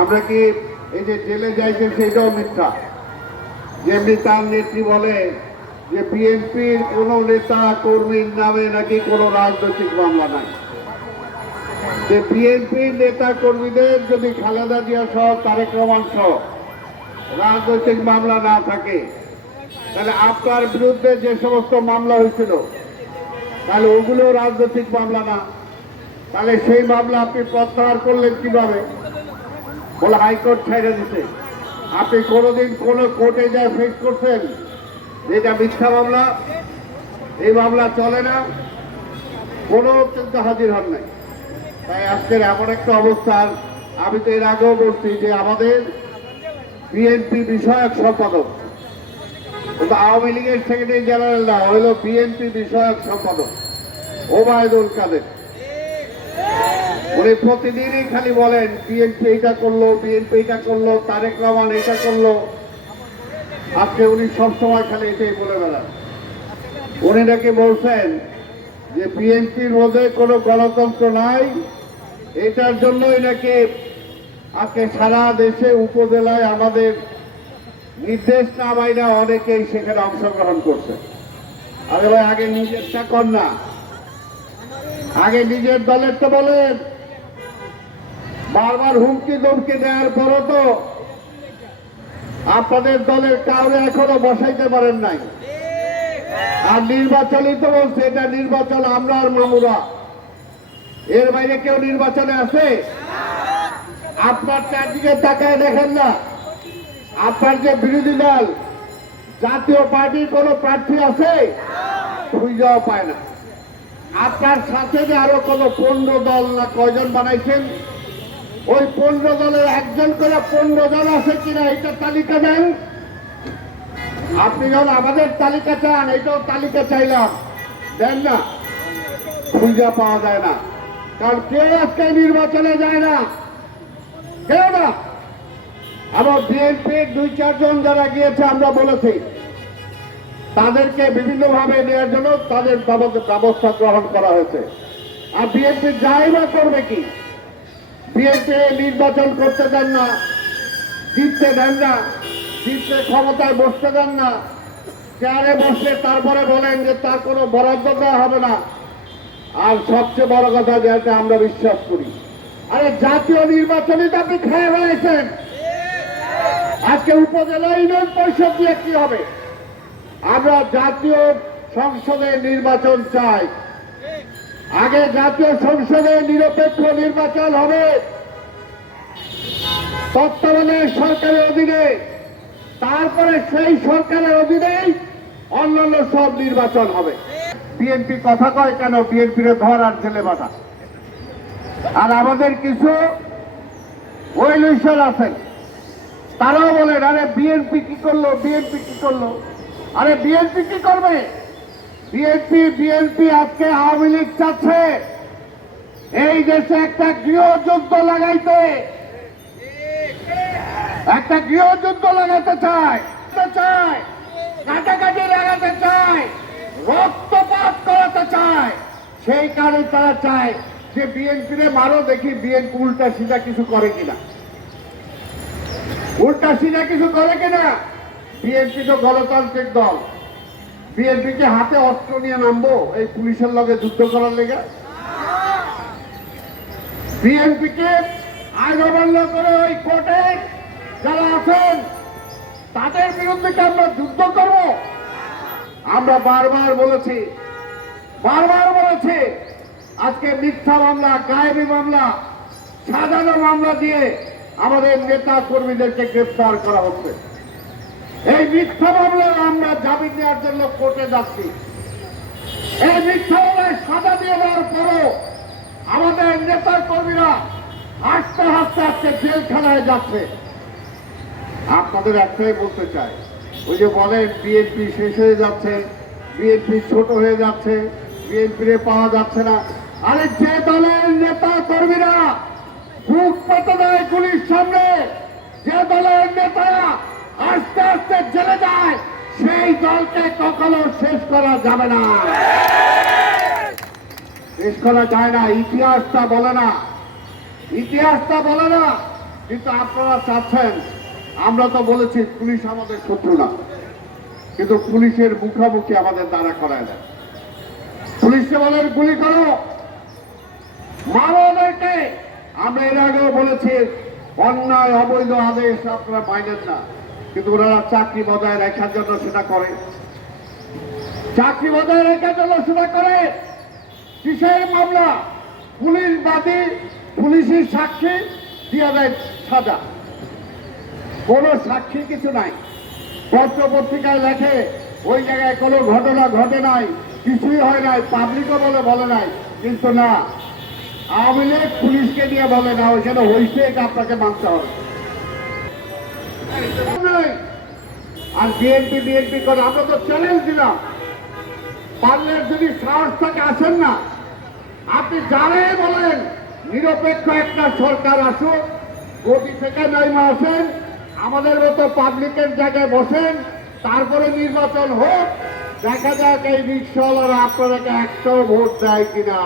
আমরা কি এই যে জেলে যাইছেন সেটাও মিথ্যা। যেমনি তার নেত্রী বলে যে বিএনপির কোন নেতা কর্মীর নামে নাকি কোনো রাজনৈতিক মামলা নাই। যে বিএনপির নেতা কর্মীদের যদি খালেদা জিয়া সহ তারেক রহমান সহ রাজনৈতিক মামলা না থাকে, তাহলে আপনার বিরুদ্ধে যে সমস্ত মামলা হয়েছিল তাহলে ওগুলো রাজনৈতিক মামলা না। তাহলে সেই মামলা আপনি প্রত্যাহার করলেন কিভাবে? বলে হাইকোর্ট ছেড়ে দিতে। আপনি কোনোদিন কোনো কোর্টে যায় ফেস করছেন এটা মিথ্যা মামলা, এই মামলা চলে না, কোনো কিন্তু হাজির হন নাই। তাই আজকের এমন একটা অবস্থান, আমি তো এর আগেও বলছি যে আমাদের বিএনপি বিষয়ক সম্পাদক, কিন্তু আওয়ামী লীগের সেক্রেটারি জেনারেল না, হইল বিএনপি বিষয়ক সম্পাদক ওবায়দুল কাদের। উনি প্রতিদিনই খালি বলেন বিএনপি এইটা করলো, বিএনপি এইটা করলো, তারেক রহমান এইটা করলো। আজকে উনি সবসময় খালি এটাই বলে বেড়ান। উনি নাকি বলছেন যে বিএনপির মধ্যে কোনো গণতন্ত্র নাই, এটার জন্যই নাকি আজকে সারা দেশে উপজেলায় আমাদের নির্দেশ না বাইনা অনেকেই সেখানে অংশগ্রহণ করছে। আরে ভাই, আগে নিজেরটা কর না, আগে নিজের দলের তো বলেন। বারবার হুমকি ধমকি দেওয়ার পরও তো আপনাদের দলের কাউরে এখনো বসাইতে পারেন নাই। আর নির্বাচনই তো বলছে, এটা নির্বাচন আমরা আর মামুরা, এর বাইরে কেউ নির্বাচনে আছে? আপনার চারদিকে তাকায় দেখেন না, আপনার যে বিরোধী দল জাতীয় পার্টির কোন প্রার্থী আছে? খুঁজেও পায় না। আপনার সাথে যে আরো কোন 15 দল না কয়জন বানাইছেন, ওই 15 দলের একজন করে 15 দল আছে কিনা এটা তালিকা দেন। আপনি যখন আমাদের তালিকা চান, এটাও তালিকা চাইলাম, দেন না, খুঁজে পাওয়া যায় না। কারণ কেউ আজকে নির্বাচনে যায় না, কেউ না। আবার বিএনপির 2-4 জন যারা গিয়েছে আমরা বলেছি তাদেরকে বিভিন্নভাবে নেওয়ার জন্য তাদের ব্যবস্থা গ্রহণ করা হয়েছে। আর বিএনপি যাই বা করবে কি? বিএনপি নির্বাচন করতে দেন না, জিততে দেন না, জিততে ক্ষমতায় বসতে দেন না, চেয়ারে বসলে তারপরে বলেন যে তার কোনো বরাদ্দ দেওয়া হবে না। আর সবচেয়ে বড় কথা যেটা আমরা বিশ্বাস করি, আরে জাতীয় নির্বাচনে তো আপনি খেয়ে ফেলেছেন। আজকে উপজেলা ইউনিয়ন পরিষদ দিয়ে কি হবে? আমরা জাতীয় সংসদে নির্বাচন চাই। আগে জাতীয় সংসদে নিরপেক্ষ নির্বাচন হবে তত্ত্বাবধায়ক সরকারের অধীনে, তারপরে সেই সরকারের অধীনেই অন্যান্য সব নির্বাচন হবে। বিএনপি কথা কয় কেন? বিএনপির ধর আর ছেলে বাধা। আর আমাদের কিছু ওয়েলিশন আছেন, তারাও বলেন আরে বিএনপি কি করলো, বিএনপি কি করলো। আরে বিএনপি কি করবে? বিএনপি আজকে আওয়ামী লীগ চাচ্ছে এই দেশে একটা গৃহযুদ্ধ লাগাইতে, একটা গৃহযুদ্ধ লাগাতে চায়, কাটাকাটি লাগাতে চায়, রক্তপাত করাতে চায়। সেই কারণে তারা চায় যে বিএনপিরে মারো, দেখি বিএনপি উল্টা সিধা কিছু করে কিনা, উল্টা সিধা কিছু করে কিনা। বিএনপি তো গণতান্ত্রিক দল, বিএনপিকে হাতে অস্ত্র নিয়ে নামবো এই পুলিশের লগে যুদ্ধ করার লেগে? বিএনপিকে আইন অমান্য করে ওই কোর্টে যারা আছেন তাদের বিরুদ্ধে কি আমরা যুদ্ধ করব? আমরা বারবার বলেছি, আজকে মিথ্যা মামলা, গায়েবী মামলা, সাজানো মামলা দিয়ে আমাদের নেতা কর্মীদেরকে গ্রেফতার করা হচ্ছে। এই মিথ্যা মামলায় আমরা জামিন নেওয়ার জন্য কোর্টে যাচ্ছি। এই মিথ্যা মামলায় সাজা দিয়ে দেওয়ার পরও আমাদের নেতা কর্মীরা হাসতে হাসতে আজকে জেলখানায় যাচ্ছে। আপনাদের একটাই বলতে চাই, ওই যে বলেন বিএনপি শেষ হয়ে যাচ্ছে, বিএনপি ছোট হয়ে যাচ্ছে, বিএনপিরে পাওয়া যাচ্ছে না। আরে যে দলের নেতা কর্মীরা বুক পেতে দেয় গুলির সামনে, যে দলের নেতারা আস্তে আস্তে জেলে যায়, সেই দলকে কখনো শেষ করা যাবে না, শেষ করা যায় না। ইতিহাসটা বলে না, কিন্তু আপনারা চাচ্ছেন, আমরা তো বলেছি পুলিশ আমাদের শত্রু না, কিন্তু পুলিশের মুখোমুখি আমাদের দাঁড়া করায় দেয়। পুলিশকে বলেন গুলি করো, মারো ওদেরকে। আমরা এর আগেও বলেছি অন্যায় অবৈধ আদেশ আপনারা মানেন না, কিন্তু ওনারা চাকরি বজায় রাখার জন্য সেটা করে। চাকরি বজায় রাখার জন্য সেটা করে। কিসের মামলা? পুলিশ বাদী, পুলিশের সাক্ষী দিয়ে দেয় সাজা। কোনো সাক্ষী কিছু নাই। পত্র পত্রিকায় লেখে ওই জায়গায় কোনো ঘটনা ঘটে নাই, কিছুই হয় নাই, পাবলিকও বলে নাই। কিন্তু না, আওয়ামী লীগ পুলিশকে দিয়ে বলে না ওইখানে হয়েছে, এটা আপনাকে মানতে হবে। আর বিএনপি করে আমরা তো চ্যালেঞ্জ দিলাম, পারলে যদি সাহস থেকে আসেন না, আপনি যারাই বলেন নিরপেক্ষ একটা সরকার আসুক, গদি থেকে নাইমা আসেন, আমাদের মতো পাবলিকের জায়গায় বসেন, তারপরে নির্বাচন হোক, দেখা যাক এই রিক্সাওয়ালারা আপনাদেরকে 100 ভোট দেয় কিনা।